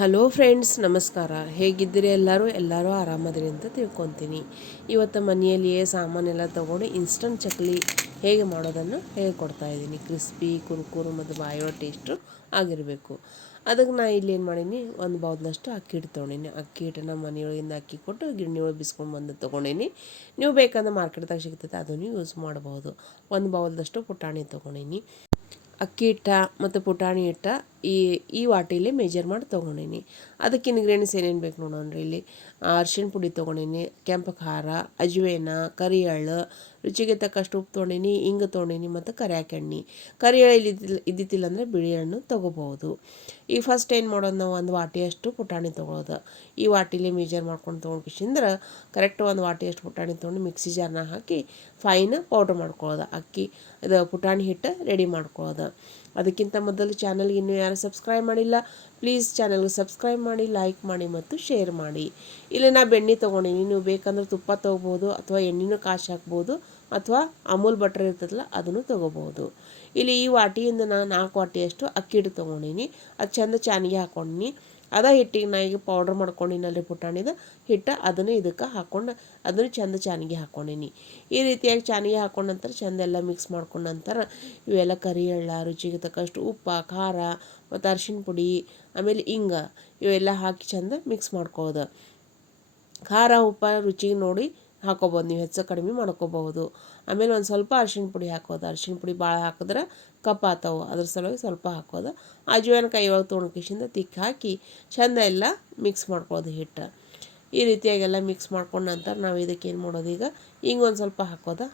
Hello friends, ನಮಸ್ಕಾರ. ಹೇಗಿದ್ದೀರಿ? ಎಲ್ಲರೂ ಆರಾಮದಿರಿ ಅಂತ ತಿಳ್ಕೊತೀನಿ. ಇವತ್ತು ಮನೆಯಲ್ಲಿಯೇ ಸಾಮಾನೆಲ್ಲ ತೊಗೊಂಡು ಇನ್ಸ್ಟಂಟ್ ಚಕ್ಲಿ ಹೇಗೆ ಮಾಡೋದನ್ನು ಹೇಳ್ಕೊಡ್ತಾ ಇದ್ದೀನಿ. ಕ್ರಿಸ್ಪಿ, ಕುರುಕುರು ಮತ್ತು ಬಾಯೋ ಟೇಸ್ಟು ಆಗಿರಬೇಕು. ಅದಕ್ಕೆ ನಾನು ಇಲ್ಲಿ ಏನು ಮಾಡೀನಿ, ಒಂದು ಬೌಲ್ನಷ್ಟು ಅಕ್ಕಿ ಹಿಟ್ಟು ತೊಗೊಂಡೀನಿ. ಅಕ್ಕಿ ಹಿಟ್ಟನ್ನು ಮನೆಯೊಳಗಿಂದ ಅಕ್ಕಿ ಕೊಟ್ಟು ಗಿರಣಿ ಒಳಗೆ ಬಿಸ್ಕೊಂಡು ಬಂದು ತೊಗೊಂಡೀನಿ. ನೀವು ಬೇಕಂದ್ರೆ ಮಾರ್ಕೆಟ್ದಾಗ ಸಿಗ್ತೈತೆ, ಅದನ್ನು ಯೂಸ್ ಮಾಡ್ಬೋದು. ಒಂದು ಬೌಲ್ದಷ್ಟು ಪುಟಾಣಿ ತೊಗೊಂಡೀನಿ. ಅಕ್ಕಿ ಹಿಟ್ಟ ಮತ್ತು ಪುಟಾಣಿ ಹಿಟ್ಟ ಈ ವಾಟಿಲಿ ಮೆಜರ್ ಮಾಡಿ ತೊಗೊಂಡೀನಿ. ಅದಕ್ಕೆ ಇಂಗ್ರೀಡಿಯೆಂಟ್ಸ್ ಏನೇನು ಬೇಕು ನೋಡೋಣ್ರಿ. ಇಲ್ಲಿ ಅರ್ಶಿಣ ಪುಡಿ ತೊಗೊಂಡೀನಿ, ಕೆಂಪು ಖಾರ, ಅಜ್ವೇನ, ಕರಿ ಎಳ್ಳು, ರುಚಿಗೆ ತಕ್ಕಷ್ಟು ಉಪ್ಪು ತೊಗೊಂಡೀನಿ, ಹಿಂಗೆ ತೊಗೊಂಡೀನಿ ಮತ್ತು ಕರಿಯಾಕ ಎಣ್ಣೆ. ಕರಿ ಎಳ್ಳು ಇದ್ದಿತ್ತಿಲ್ಲ ಅಂದರೆ ಬಿಳಿ ಹಣ್ಣು ತೊಗೋಬೋದು. ಈಗ ಫಸ್ಟ್ ಏನು ಮಾಡೋದು, ನಾವು ಒಂದು ವಾಟಿಯಷ್ಟು ಪುಟಾಣಿ ತೊಗೊಳೋದು. ಈ ವಾಟಿಲಿ ಮೆಜರ್ ಮಾಡ್ಕೊಂಡು ತೊಗೊಂಡ್ಕಿಸಿಂದ್ರೆ ಕರೆಕ್ಟ್ ಒಂದು ವಾಟಿಯಷ್ಟು ಪುಟಾಣಿ ತೊಗೊಂಡು ಮಿಕ್ಸಿ ಜಾರ್ನ ಹಾಕಿ ಫೈನ್ ಪೌಡ್ರ್ ಮಾಡ್ಕೊಳ್ಳೋದು. ಇದು ಪುಟಾಣಿ ಹಿಟ್ಟು ರೆಡಿ ಮಾಡ್ಕೊಳ್ಳೋದು. ಅದಕ್ಕಿಂತ ಮೊದಲು ಚಾನಲ್ಗೆ ಇನ್ನೂ ಯಾರು ಸಬ್ಸ್ಕ್ರೈಬ್ ಮಾಡಿಲ್ಲ, ಪ್ಲೀಸ್ ಚಾನಲ್ಗೆ ಸಬ್ಸ್ಕ್ರೈಬ್ ಮಾಡಿ, ಲೈಕ್ ಮಾಡಿ ಮತ್ತು ಶೇರ್ ಮಾಡಿ. ಇಲ್ಲಿ ನಾ ಬೆಣ್ಣೆ ತೊಗೊಂಡಿನಿ. ನೀವು ಬೇಕಂದ್ರೆ ತುಪ್ಪ ತೊಗೋಬೋದು, ಅಥವಾ ಎಣ್ಣೆನೂ ಕಾಶಿ ಹಾಕ್ಬೋದು, ಅಥವಾ ಅಮೂಲ್ ಬಟರ್ ಇರ್ತದಲ್ಲ ಅದನ್ನು ತೊಗೋಬೋದು. ಇಲ್ಲಿ ಈ ವಾಟಿಯಿಂದ ನಾನು 4 ವಾಟಿಯಷ್ಟು ಅಕ್ಕಿ ಹಿಟ್ಟು ತೊಗೊಂಡಿನಿ. ಅದು ಚೆಂದ ಚಾನಿಗೆ ಹಾಕ್ಕೊಂಡಿನಿ. ಹಿಟ್ಟಿಗೆ ನಾ ಈಗ ಪೌಡ್ರ್ ಮಾಡ್ಕೊಂಡಿನಲ್ರಿ ಪುಟಾಣಿದ ಹಿಟ್ಟು, ಅದನ್ನು ಇದಕ್ಕೆ ಹಾಕ್ಕೊಂಡು ಅದನ್ನು ಚೆಂದ ಚಾನಿಗೆ ಹಾಕ್ಕೊಂಡಿನಿ. ಈ ರೀತಿಯಾಗಿ ಚಾನಿಗೆ ಹಾಕ್ಕೊಂಡ ನಂತರ ಚೆಂದ ಎಲ್ಲ ಮಿಕ್ಸ್ ಮಾಡ್ಕೊಂಡ ನಂತರ ಇವೆಲ್ಲ ಕರಿ ಎಳ್ಳ, ರುಚಿಗೆ ತಕ್ಕಷ್ಟು ಉಪ್ಪು, ಖಾರ ಮತ್ತು ಅರಿಶಿಣ ಪುಡಿ, ಆಮೇಲೆ ಹಿಂಗೆ ಇವೆಲ್ಲ ಹಾಕಿ ಚೆಂದ ಮಿಕ್ಸ್ ಮಾಡ್ಕೊಳ್ಳೋದು. ಖಾರ ಉಪ್ಪು ರುಚಿಗೆ ನೋಡಿ ಹಾಕೋಬೋದು, ನೀವು ಹೆಚ್ಚು ಕಡಿಮೆ ಮಾಡ್ಕೋಬಹುದು. ಆಮೇಲೆ ಒಂದು ಸ್ವಲ್ಪ ಅರಿಶಿಣ ಪುಡಿ ಹಾಕೋದು. ಅರಿಶಿಣ ಪುಡಿ ಭಾಳ ಹಾಕಿದ್ರೆ ಕಪ್ಪಾಗ್ತಾವೆ, ಅದ್ರ ಸಲುವಾಗಿ ಸ್ವಲ್ಪ ಹಾಕೋದು. ಅಜ್ವೇನ ಕೈ ಒಳಗೆ ತೊಗೊಂಡ್ಕಿಸಿಂದ ತಿಕ್ಕಿ ಹಾಕಿ ಚೆಂದ ಎಲ್ಲ ಮಿಕ್ಸ್ ಮಾಡ್ಕೊಳ್ಳೋದು ಹಿಟ್ಟು. ಈ ರೀತಿಯಾಗೆಲ್ಲ ಮಿಕ್ಸ್ ಮಾಡ್ಕೊಂಡ ನಂತರ ನಾವು ಇದಕ್ಕೆ ಏನು ಮಾಡೋದು, ಈಗ ಹಿಂಗೆ ಒಂದು ಸ್ವಲ್ಪ ಹಾಕೋದು.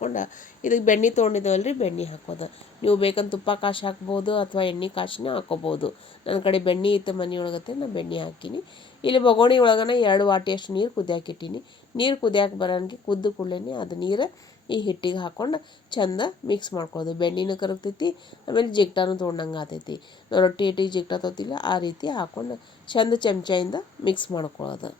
ಹಾಕ್ಕೊಂಡು ಇದಕ್ಕೆ ಬೆಣ್ಣೆ ತೊಗೊಂಡಿದ್ದೇವಲ್ರಿ, ಬೆಣ್ಣೆ ಹಾಕೋದು. ನೀವು ಬೇಕಂತ ತುಪ್ಪ ಕಾಶಿ ಹಾಕ್ಬೋದು, ಅಥವಾ ಎಣ್ಣೆ ಕಾಶಿನೇ ಹಾಕೋಬೋದು. ನನ್ನ ಕಡೆ ಬೆಣ್ಣೆ ಇತ್ತು ಮನೆಯೊಳಗತ್ತೆ, ನಾನು ಬೆಣ್ಣೆ ಹಾಕೀನಿ. ಇಲ್ಲಿ ಬೊಗೋಣಿ ಒಳಗನ 2 ವಾಟಿಯಷ್ಟು ನೀರು ಕುದಿಯಾಕಿಟ್ಟೀನಿ. ನೀರು ಕುದಿಯಾಕೆ ಬರೋಂಗೆ ಕುದ್ದು ಕೂಡಲೇ ಅದು ನೀರು ಈ ಹಿಟ್ಟಿಗೆ ಹಾಕ್ಕೊಂಡು ಚೆಂದ ಮಿಕ್ಸ್ ಮಾಡ್ಕೊಳ್ಳೋದು. ಬೆಣ್ಣೆನೂ ಕರಗ್ತೈತಿ, ಆಮೇಲೆ ಜಿಗ್ಟಾನು ತೊಗೊಂಡಂಗೆ ಆಗ್ತೈತಿ. ನಾವು ರೊಟ್ಟಿ ಹಿಟ್ಟಿಗೆ ಜಿಗ್ಟ ತೊಗೊತಿಲ್ಲ, ಆ ರೀತಿ ಹಾಕ್ಕೊಂಡು ಚೆಂದ ಚಮಚದಿಂದ ಮಿಕ್ಸ್ ಮಾಡ್ಕೊಳ್ಳೋದು.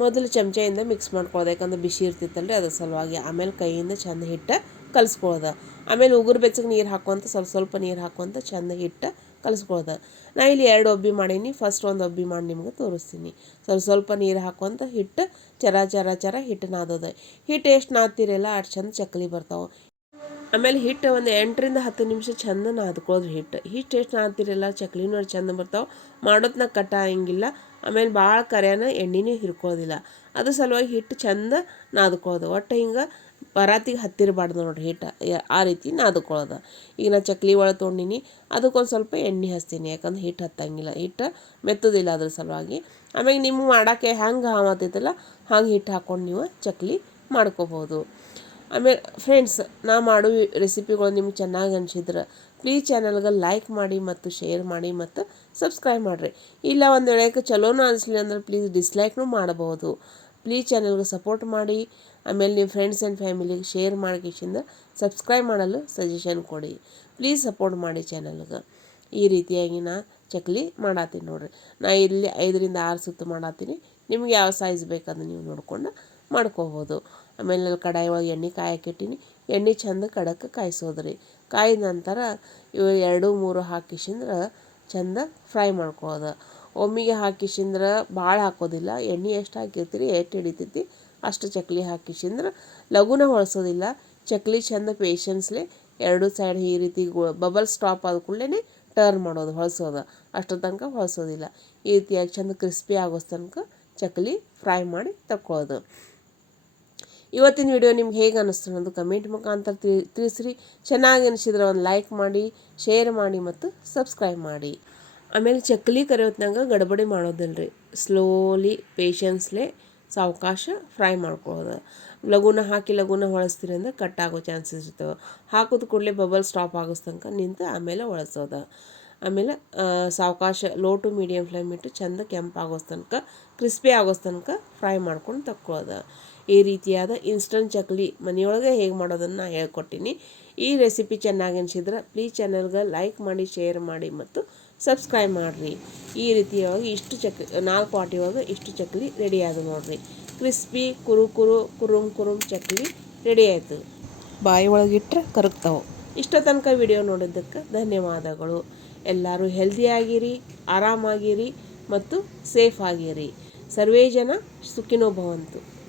ಮೊದಲು ಚಮಚದಿಂದ ಮಿಕ್ಸ್ ಮಾಡ್ಕೊಳ್ಳೋದು, ಯಾಕಂದ್ರೆ ಬಿಸಿ ಇರ್ತಿತ್ತಲ್ರಿ ಅದ್ರ ಸಲುವಾಗಿ. ಆಮೇಲೆ ಕೈಯಿಂದ ಚೆಂದ ಹಿಟ್ಟು ಕಲಿಸ್ಕೊಳ್ಳೋದು. ಆಮೇಲೆ ಉಗುರು ಬೆಚ್ಚಗೆ ನೀರು ಹಾಕುವಂತ ಸ್ವಲ್ಪ ನೀರು ಹಾಕುವಂತ ಚೆಂದ ಹಿಟ್ಟು ಕಲಿಸ್ಕೊಳ್ಳೋದು. ನಾ ಇಲ್ಲಿ 2 ಒಬ್ಬಿ ಮಾಡೀನಿ. ಫಸ್ಟ್ ಒಂದು ಒಬ್ಬಿ ಮಾಡಿ ನಿಮ್ಗೆ ತೋರಿಸ್ತೀನಿ. ಸ್ವಲ್ಪ ನೀರು ಹಾಕುವಂತ ಹಿಟ್ಟು ಚರ ಹಿಟ್ಟು ನಾದೋದು. ಹಿಟ್ಟು ಎಷ್ಟು ನಾದ್ತಿರಲ್ಲ ಅಷ್ಟು ಚೆಂದ ಚಕ್ಕಲಿ ಬರ್ತಾವೆ. ಆಮೇಲೆ ಹಿಟ್ಟು ಒಂದು 8ರಿಂದ 10 ನಿಮಿಷ ಚೆಂದ ನಾದ್ಕೊಳ್ಳೋದು. ಹಿಟ್ಟು ಎಷ್ಟು ನಾದ್ತಿರಲ್ಲ ಚಕ್ಲಿನೂ ಅಷ್ಟು ಚೆಂದ ಬರ್ತಾವೆ. ಮಾಡೋದ್ನಾಗ ಕಟ್ಟ ಹಂಗಿಲ್ಲ. ಆಮೇಲೆ ಭಾಳ ಕರಿಯಾನ ಎಣ್ಣೆನೂ ಹಿರ್ಕೊಳ್ಳೋದಿಲ್ಲ. ಅದ್ರ ಸಲುವಾಗಿ ಹಿಟ್ಟು ಚೆಂದ ನಾದ್ಕೊಳ್ಳೋದು. ಒಟ್ಟು ಹಿಂಗೆ ಪರಾತಿಗೆ ಹತ್ತಿರಬಾರ್ದು ನೋಡಿರಿ ಹಿಟ್ಟು, ಆ ರೀತಿ ನಾದ್ಕೊಳ್ಳೋದು. ಈಗ ನಾನು ಚಕ್ಲಿ ಒಳಗೆ ತೊಗೊಂಡಿನಿ, ಅದಕ್ಕೊಂದು ಸ್ವಲ್ಪ ಎಣ್ಣೆ ಹಚ್ತೀನಿ, ಯಾಕಂದ್ರೆ ಹಿಟ್ಟು ಹತ್ತಂಗಿಲ್ಲ, ಹಿಟ್ಟು ಮೆತ್ತದಿಲ್ಲ ಅದ್ರ ಸಲುವಾಗಿ. ಆಮೇಲೆ ನಿಮ್ಗೆ ಮಾಡೋಕ್ಕೆ ಹೆಂಗೆ ಹಾಕತ್ತೈತಲ್ಲ ಹಂಗೆ ಹಿಟ್ಟು ಹಾಕ್ಕೊಂಡು ನೀವು ಚಕ್ಲಿ ಮಾಡ್ಕೋಬೋದು. ಆಮೇಲೆ ಫ್ರೆಂಡ್ಸ್, ನಾ ಮಾಡೋ ರೆಸಿಪಿಗಳು ನಿಮ್ಗೆ ಚೆನ್ನಾಗಿ ಅನಿಸಿದ್ರೆ ಪ್ಲೀಸ್ ಚಾನಲ್ಗೆ ಲೈಕ್ ಮಾಡಿ ಮತ್ತು ಶೇರ್ ಮಾಡಿ ಮತ್ತು ಸಬ್ಸ್ಕ್ರೈಬ್ ಮಾಡಿರಿ. ಇಲ್ಲ ಒಂದು ವೇಳೆಗೆ ಚಲೋನೂ ಅನಿಸ್ಲಿಲ್ಲ ಅಂದ್ರೆ ಪ್ಲೀಸ್ ಡಿಸ್ಲೈಕ್ನೂ ಮಾಡಬಹುದು. ಪ್ಲೀಸ್ ಚಾನಲ್ಗೆ ಸಪೋರ್ಟ್ ಮಾಡಿ. ಆಮೇಲೆ ನಿಮ್ಮ ಫ್ರೆಂಡ್ಸ್ ಆ್ಯಂಡ್ ಫ್ಯಾಮಿಲಿಗೆ ಶೇರ್ ಮಾಡಿಕಿಂದ ಸಬ್ಸ್ಕ್ರೈಬ್ ಮಾಡಲು ಸಜೆಷನ್ ಕೊಡಿ. ಪ್ಲೀಸ್ ಸಪೋರ್ಟ್ ಮಾಡಿ ಚಾನಲ್ಗೆ. ಈ ರೀತಿಯಾಗಿ ನಾ ಚಕ್ಲಿ ಮಾಡತ್ತೀನಿ ನೋಡಿರಿ. ನಾ ಇಲ್ಲಿ 5ರಿಂದ 6 ಸುತ್ತು ಮಾಡತ್ತೀನಿ. ನಿಮ್ಗೆ ಯಾವ ಸೈಜ್ ಬೇಕಂದ್ರೆ ನೀವು ನೋಡ್ಕೊಂಡು ಮಾಡ್ಕೋಬೋದು. ಆಮೇಲೆ ನಾನು ಕಡಾಯಿ ಒಳಗೆ ಎಣ್ಣೆ ಕಾಯಕ್ಕಿಟ್ಟೀನಿ. ಎಣ್ಣೆ ಚೆಂದ ಕಡಕ್ಕೆ ಕಾಯಿಸೋದ್ರಿ. ಕಾಯಿದ ನಂತರ ಇವು 2 3 ಹಾಕಿಸಿಂದ್ರೆ ಚೆಂದ ಫ್ರೈ ಮಾಡ್ಕೊಳ್ಳೋದು. ಒಮ್ಮೆಗೆ ಹಾಕಿಸಿಂದ್ರೆ ಭಾಳ ಹಾಕೋದಿಲ್ಲ. ಎಣ್ಣೆ ಎಷ್ಟು ಹಾಕಿರ್ತೀರಿ ಎಷ್ಟು ಹಿಡಿತೈತಿ ಅಷ್ಟು ಚಕ್ಲಿ ಹಾಕಿಸಿಂದ್ರೆ ಲಘುನ ಹೊಳ್ಸೋದಿಲ್ಲ. ಚಕ್ಲಿ ಚೆಂದ ಪೇಷನ್ಸ್ಲೆ 2 ಸೈಡ್ ಈ ರೀತಿ ಬಬಲ್ ಸ್ಟಾಪ್ ಆದ ಕೂಡಲೇ ಟರ್ನ್ ಮಾಡೋದು, ಹೊಳ್ಸೋದು. ಅಷ್ಟರ ತನಕ ಹೊಳ್ಸೋದಿಲ್ಲ. ಈ ರೀತಿಯಾಗಿ ಚೆಂದ ಕ್ರಿಸ್ಪಿ ಆಗೋ ತನಕ ಚಕ್ಲಿ ಫ್ರೈ ಮಾಡಿ ತಕ್ಕೊಳ್ಳೋದು. ಇವತ್ತಿನ ವಿಡಿಯೋ ನಿಮ್ಗೆ ಹೇಗೆ ಅನ್ನಿಸ್ತು ಅನ್ನೋದು ಕಮೆಂಟ್ ಮುಖಾಂತರ ತಿಳಿಸ್ರಿ. ಚೆನ್ನಾಗಿ ಅನಿಸಿದ್ರೆ ಒಂದು ಲೈಕ್ ಮಾಡಿ, ಶೇರ್ ಮಾಡಿ ಮತ್ತು ಸಬ್ಸ್ಕ್ರೈಬ್ ಮಾಡಿ. ಆಮೇಲೆ ಚಕ್ಲಿ ಕರಿಯೋತ್ನಾಗ ಗಡಬಡಿ ಮಾಡೋದಿಲ್ರಿ. ಸ್ಲೋಲಿ ಪೇಷನ್ಸ್ಲೆ ಸಾವಕಾಶ ಫ್ರೈ ಮಾಡ್ಕೊಳ್ಳೋದು. ಲಘುನ ಹಾಕಿ ಲಘುನ ಹೊಳಸ್ತೀರಿ ಅಂದರೆ ಕಟ್ ಆಗೋ ಚಾನ್ಸಸ್ ಇರ್ತವೆ. ಹಾಕೋದು ಕೂಡಲೇ ಬಬಲ್ ಸ್ಟಾಪ್ ಆಗೋ ತನಕ ನಿಂತು ಆಮೇಲೆ ಹೊಳಸೋದು. ಆಮೇಲೆ ಸಾವಕಾಶ ಲೋ ಟು ಮೀಡಿಯಮ್ ಫ್ಲೇಮ್ ಇಟ್ಟು ಚೆಂದ ಕೆಂಪಾಗೋ ತನಕ, ಕ್ರಿಸ್ಪಿ ಆಗೋ ತನಕ ಫ್ರೈ ಮಾಡ್ಕೊಂಡು ತಕ್ಕೊಳ್ಳೋದು. ಈ ರೀತಿಯಾದ ಇನ್ಸ್ಟಂಟ್ ಚಕ್ಲಿ ಮನೆಯೊಳಗೆ ಹೇಗೆ ಮಾಡೋದನ್ನು ನಾನು ಹೇಳ್ಕೊಟ್ಟಿನಿ. ಈ ರೆಸಿಪಿ ಚೆನ್ನಾಗಿ ಅನಿಸಿದ್ರೆ ಪ್ಲೀಸ್ ಚಾನಲ್ಗೆ ಲೈಕ್ ಮಾಡಿ, ಶೇರ್ ಮಾಡಿ ಮತ್ತು ಸಬ್ಸ್ಕ್ರೈಬ್ ಮಾಡಿರಿ. ಈ ರೀತಿಯಾಗಿ 4 ವಾಟಿ ಒಳಗೆ ಇಷ್ಟು ಚಕ್ಲಿ ರೆಡಿ ಆದ ನೋಡಿರಿ. ಕ್ರಿಸ್ಪಿ ಕುರುಮ್ ಚಕ್ಲಿ ರೆಡಿ ಆಯಿತು. ಬಾಯಿ ಒಳಗಿಟ್ರೆ ಕರಗ್ತಾವೆ. ಇಷ್ಟ ತನಕ ವಿಡಿಯೋ ನೋಡಿದ್ದಕ್ಕೆ ಧನ್ಯವಾದಗಳು. ಎಲ್ಲರೂ ಹೆಲ್ದಿಯಾಗಿರಿ, ಆರಾಮಾಗಿರಿ ಮತ್ತು ಸೇಫ್ ಆಗಿರಿ. ಸರ್ವೇ ಜನ ಸುಖಿನೋ ಭವಂತು.